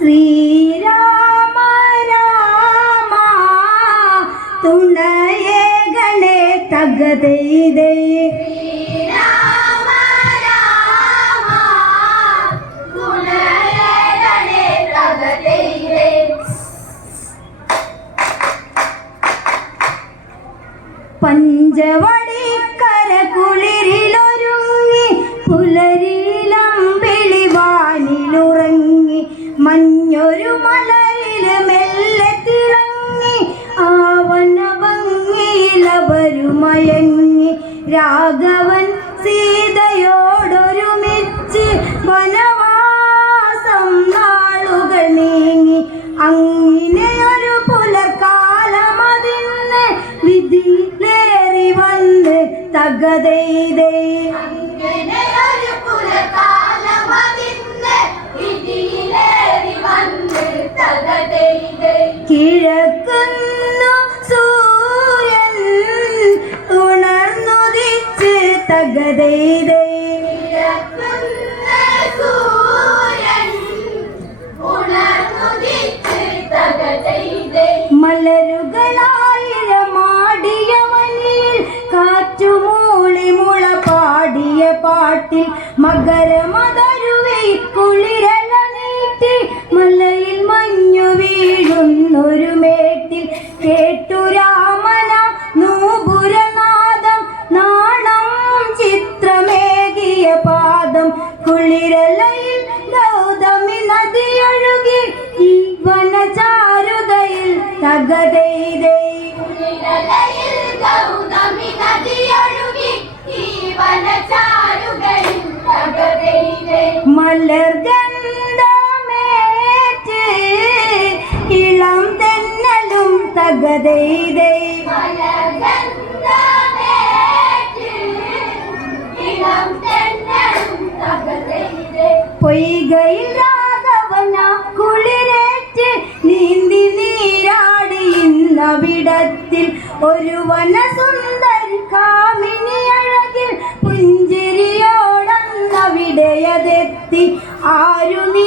ശ്രീരാമ രാമ തുണയേകളെ ഗണേ തകതൈതേ തകതൈതേ. കിഴക്കുന്നു സൂര്യൻ ഉണർന്നുദിച്ച് തകതൈതേ. മകരമതരുവൈ കുളിരല മഞ്ഞു വീഴുന്നൊരു കേട്ടു നൂപുരനാദം. നാണം പാദം ഗൗതമി നദിയൊഴുകി ഈ വനചാരുതയിൽ ഗൗതമി ഈ വനചാരുകളിൽ തകതയിലെ മലർഗന്ധമേറ്റ് ഇളം തെന്നലും തകതൈതൈ പൊയ്കയിൽ രാഘവന കുളിരേറ്റ് നീന്തി നീരാടി ഇന്നവിടത്തിൽ ഒരു വനസുന്ദരി കാമിനി ആരു നീ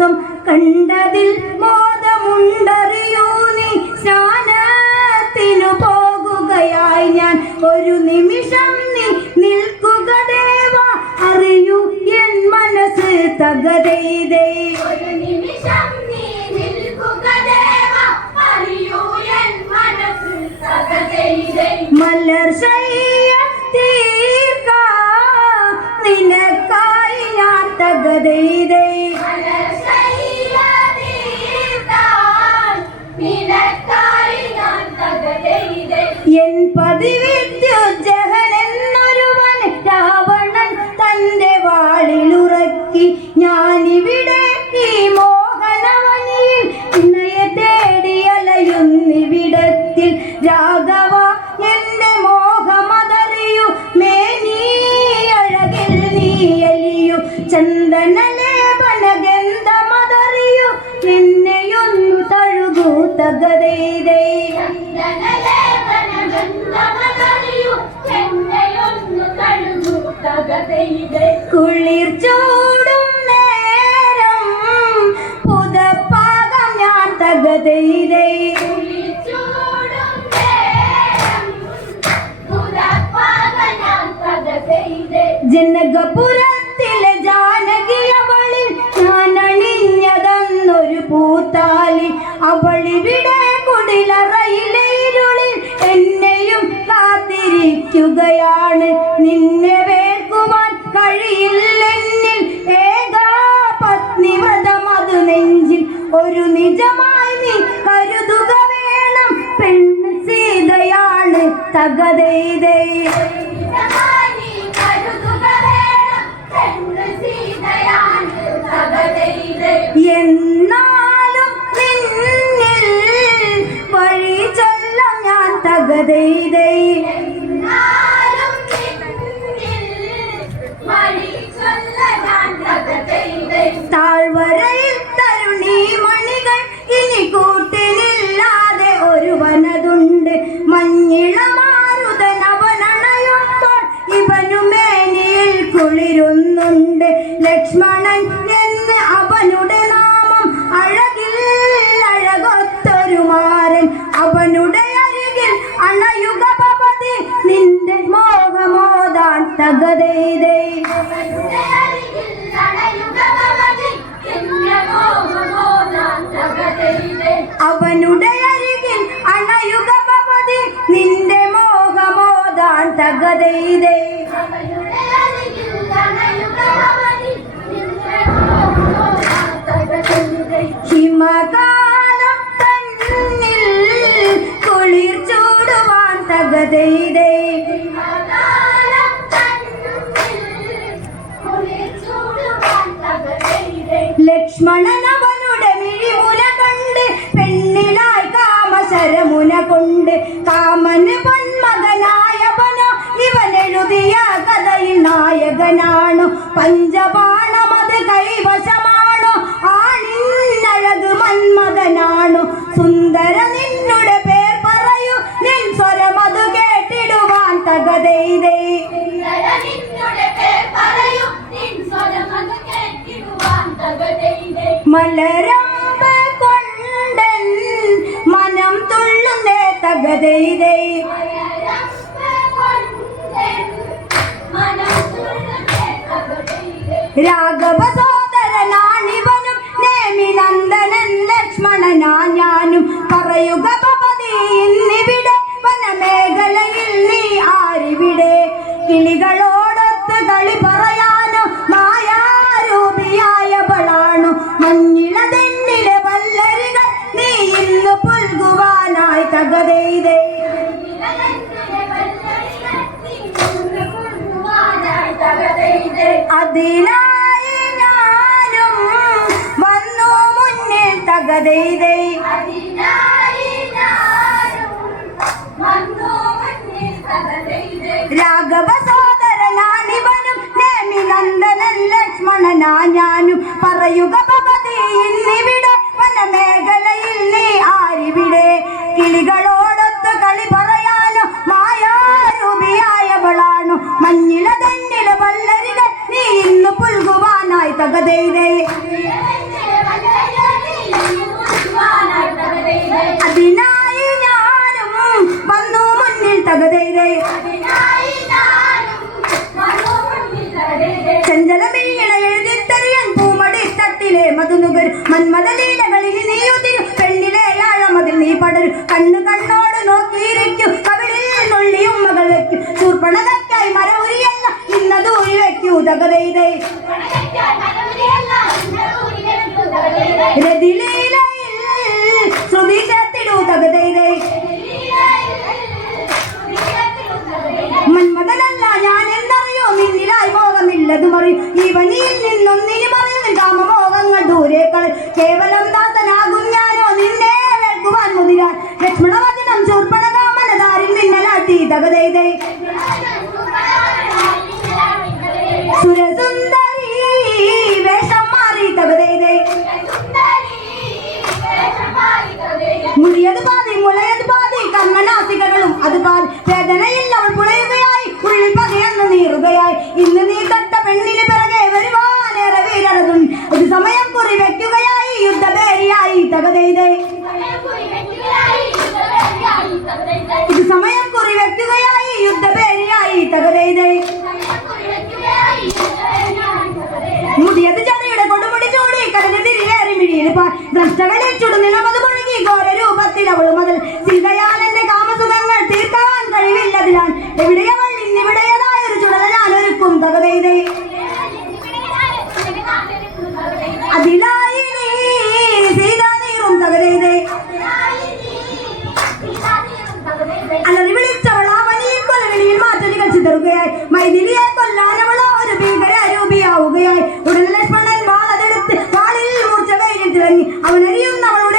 വനവാസം കണ്ടതിൽ മോദമുണ്ടറിയൂ നീ സ്നാനത്തിനു പോകുകയായി ഞാൻ. ഒരു നിമിഷം നീ നിൽക്കുക ദേവ. അറിയൂ എൻ മനസ്സ് തകതെയ്തേ ഒരു നിമിഷം നീ നിൽക്കുക ദേവ. അറിയൂ എൻ മനസ്സ് തകതയിലെ മലർശയ്യ തീർക്ക. നിനക്കായി ഞാൻ എൻ പതിവിദ്യുജഹൻ തകതയിലെ. കുളിർ ചൂടും നേരം. പുതപ്പാകം ഞാൻ ജനകപുരത്തിലെ ജാനകിയവളിൽ ഞാൻ അണിഞ്ഞതെന്നൊരു പൂത്താലി. അവളിവിടെ കുടിലറയിലെ ഇരുളിൽ എന്നെയും കാത്തിരിക്കുകയാണ്. നിന്നെ தகதை തകതയിലെ ഹിമകാലം തന്നിൽ കുളിർ ചൂടുവാൻ തകതയിലെ ലക്ഷ്മണൻ മലരമ്പ് കൊണ്ടൻ മനം തുള്ളുന്നേ തകതൈതൈ രാഘവ അതിനായി ഞാനും വന്നു മുന്നിൽ തകതെയ്തേ. രാഘവ സോദരനാണിവനും നേമി നന്ദനൻ ലക്ഷ്മണനാ ഞാനും പറയുക തകതൈതൈ അതിനായി ഞാനും വന്നു മുന്നിൽ തകതൈതൈ ചഞ്ചലമിഴിയണ എഴുതിത്തറിയാൻ പൂമടി തട്ടിലെ മധുനുകർ മന്മദലീലകളിൽ നീ ഉതിരും പെണ്ണിലെ ആഴമതിൽ നീ പടരും. കണ്ണു കണ്ണോട് നോക്കിയിരിക്കും കവിളിൽ നുള്ളിയും മകൾ വയ്ക്കും ചൂർപ്പണതയ്ക്കായി മരമുരിയല്ല ഇന്നത് തകതൈതൈ രതിലീലയിൽ ശ്രുതി ചേർത്തിടൂ തകതൈതൈ മന്മഥനല്ല ഞാൻ എന്തറിയോ? നിന്നിലായി മോഹമില്ലതും ഈ ഇവനിൽ നിന്നൊന്നിനും അറിയുന്ന കാമമോഹങ്ങൾ ദൂരേക്കൾ കേവലം ദാസനാകും ഞാനോ? നിന്നെ വേൾക്കുവാൻ മുതിരാൻ. ലക്ഷ്മണവചനം ചൂർപ്പണ കാമനധാരിൽ നിന്നലാട്ടി തകതൈതൈ ಸುರಸುಂದರಿ ವೇಷ ಮಾರಿ ತಗದೆ ಮುಡಿಯದು பாதி முளையது பாதி கர்மநாசிகளும் அது பாதி. வேதனை அவன் அவன் அறியும் அவன்